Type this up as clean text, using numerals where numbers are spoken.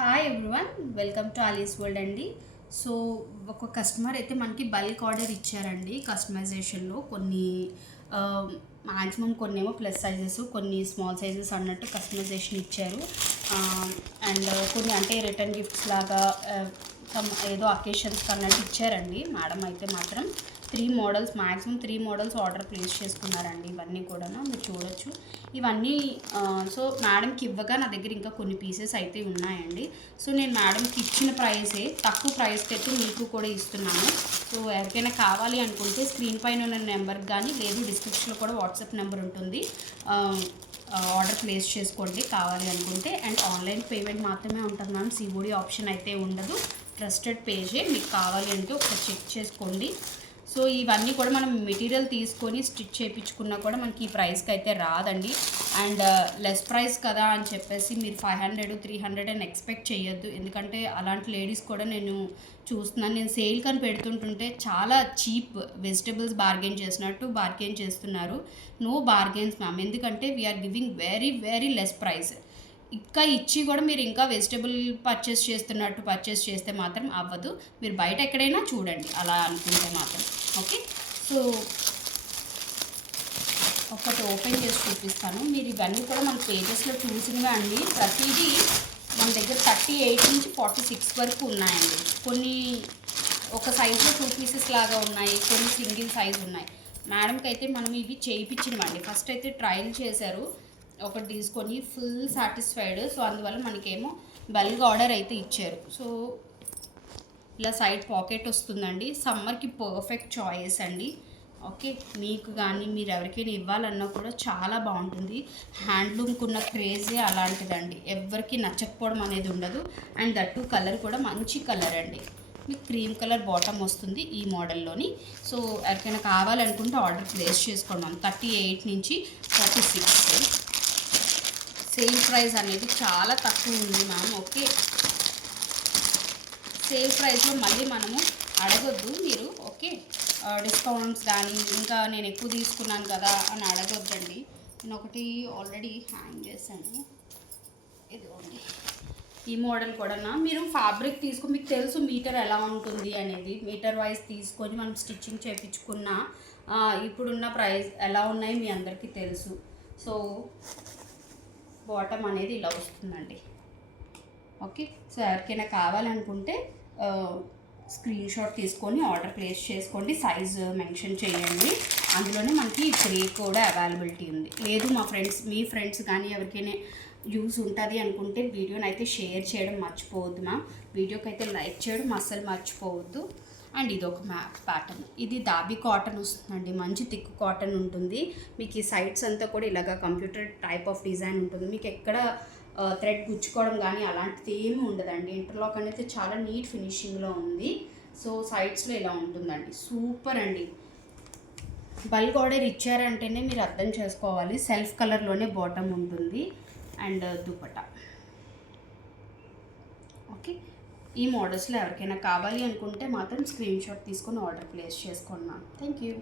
Hi everyone, welcome to Alice world అండి. So ఒక customer అయితే మనకి బల్క్ ఆర్డర్ ఇచ్చారండి. కస్టమైజేషన్లో కొన్ని మ్యాక్సిమం కొన్ని ఏమో ప్లస్ సైజెస్, కొన్ని స్మాల్ సైజెస్ అన్నట్టు కస్టమైజేషన్ ఇచ్చారు. అండ్ కొన్ని అంటే రిటర్న్ గిఫ్ట్స్ లాగా ఏదో అకేషన్స్కి అన్నట్టు ఇచ్చారండి. మేడం అయితే మాత్రం maximum three models order place చేసుకున్నారండి. ఇవన్నీ కూడా మీరు చూడొచ్చు. ఇవన్నీ సో మేడంకి ఇవ్వగా నా దగ్గర ఇంకా కొన్ని పీసెస్ అయితే ఉన్నాయండి. సో నేను మేడంకి ఇచ్చిన ప్రైసే తక్కువ ప్రైస్కి అయితే మీకు కూడా ఇస్తున్నాను. సో ఎవరికైనా కావాలి అనుకుంటే స్క్రీన్ పైన ఉన్న నెంబర్కి కానీ లేదు డిస్క్రిప్షన్లో కూడా వాట్సాప్ నెంబర్ ఉంటుంది, ఆర్డర్ ప్లేస్ చేసుకోండి కావాలి అనుకుంటే. అండ్ ఆన్లైన్ పేమెంట్ మాత్రమే ఉంటుంది మ్యామ్, సిఓడి ఆప్షన్ అయితే ఉండదు. ట్రస్టెడ్ పేజే, మీకు కావాలి అంటే ఒకసారి చెక్ చేసుకోండి. సో ఇవన్నీ కూడా మనం మెటీరియల్ తీసుకొని స్టిచ్ చేయించుకున్నా కూడా మనకి ఈ ప్రైస్కి అయితే రాదండి. అండ్ లెస్ ప్రైస్ కదా అని చెప్పేసి మీరు 500 300 అని ఎక్స్పెక్ట్ చేయొద్దు. ఎందుకంటే అలాంటి లేడీస్ కూడా నేను చూస్తున్నాను. నేను సేల్ కని పెడుతుంటుంటే చాలా చీప్ వెజిటబుల్స్ బార్గెన్ చేస్తున్నారు. నో బార్గెన్స్ మ్యామ్, ఎందుకంటే we are giving very very less price. ఇంకా ఇచ్చి కూడా మీరు ఇంకా వెజిటబుల్ పర్చేస్ చేస్తే మాత్రం అవ్వదు. మీరు బయట ఎక్కడైనా చూడండి అలా అనుకుంటే మాత్రం. ఓకే, సో ఒకటి ఓపెన్ చేసి చూపిస్తాను. మీరు ఇవన్నీ కూడా మన పేజెస్లో చూసినవే అండి. ప్రతిదీ మన దగ్గర 38 నుంచి 46 వరకు ఉన్నాయండి. కొన్ని ఒక సైజులో 2 పీసెస్ లాగా ఉన్నాయి, కొన్ని సింగిల్ సైజు ఉన్నాయి. మేడంకి అయితే మనం ఇవి చేయించినవండి. ఫస్ట్ అయితే ట్రయల్ చేశారు, ఒకటి తీసుకొని ఫుల్ సాటిస్ఫైడ్. సో అందువల్ల మనకేమో బల్క్ ఆర్డర్ అయితే ఇచ్చారు. సో ఇలా సైడ్ పాకెట్ వస్తుందండి. సమ్మర్కి పర్ఫెక్ట్ చాయిస్ అండి. ఓకే, మీకు కానీ మీరు ఎవరికైనా ఇవ్వాలన్నా కూడా చాలా బాగుంటుంది. హ్యాండ్లూమ్కి ఉన్న క్రేజే అలాంటిదండి, ఎవరికి నచ్చకపోవడం అనేది ఉండదు. అండ్ దట్టు కలర్ కూడా మంచి కలర్ అండి. మీకు క్రీమ్ కలర్ బాటమ్ వస్తుంది ఈ మోడల్లోని. సో ఎవరికైనా కావాలనుకుంటే ఆర్డర్ ప్లేస్ చేసుకోండి. 38 నుంచి 46 సేల్ ప్రైస్ అనేది చాలా తక్కువ ఉంది మ్యామ్. ఓకే, సేల్ ప్రైస్లో మళ్ళీ మనము అడగొద్దు మీరు. ఓకే, డిస్కౌంట్స్ కానీ ఇంకా నేను ఎక్కువ తీసుకున్నాను కదా అని అడగొద్దండి. నేను ఒకటి ఆల్రెడీ హ్యాంగ్ చేశాను, ఇదిగోండి. ఈ మోడల్ కూడా మీరు ఫ్యాబ్రిక్ తీసుకుని మీకు తెలుసు మీటర్ ఎలా ఉంటుంది అనేది. మీటర్ వైజ్ తీసుకొని మనం స్టిచ్చింగ్ చేయించుకున్న ఇప్పుడున్న ప్రైస్ ఎలా ఉన్నాయి మీ అందరికీ తెలుసు. సో బాటమ్ అనేది ఇలా వస్తుందండి. ఓకే, సో ఎవరికైనా కావాలనుకుంటే స్క్రీన్ షాట్ తీసుకొని ఆర్డర్ ప్లేస్ చేసుకోండి. సైజు మెన్షన్ చేయండి. అందులోనే మనకి గ్రే కూడా అవైలబిలిటీ ఉంది. లేదు మీ ఫ్రెండ్స్ కానీ ఎవరికైనా యూస్ ఉంటుంది అనుకుంటే వీడియోని అయితే షేర్ చేయడం మర్చిపోవద్దు మ్యామ్. వీడియోకి అయితే లైక్ చేయడం అస్సలు మర్చిపోవద్దు. అండ్ ఇది ఒక ప్యాటర్న్, ఇది దాబీ కాటన్ వస్తుందండి. మంచి థిక్ కాటన్ ఉంటుంది. మీకు ఈ సైడ్స్ అంతా కూడా ఇలాగా కంప్యూటర్ టైప్ ఆఫ్ డిజైన్ ఉంటుంది. మీకు ఎక్కడ థ్రెడ్ గుచ్చుకోవడం కానీ అలాంటిది ఏమీ ఉండదండి. ఇంటర్లాక్ అనేది చాలా నీట్ ఫినిషింగ్లో ఉంది. సో సైడ్స్లో ఇలా ఉంటుందండి. సూపర్ అండి. బల్క్ ఆర్డర్ ఇచ్చారంటేనే మీరు అర్థం చేసుకోవాలి. సెల్ఫ్ కలర్లోనే బాటమ్ ఉంటుంది అండ్ దుపట్టా. ఓకే, ఈ మోడల్స్లో ఎవరికైనా కావాలి అనుకుంటే మాత్రం స్క్రీన్ షాట్ తీసుకొని ఆర్డర్ ప్లేస్ చేసుకోండి మ్యామ్. Thank you.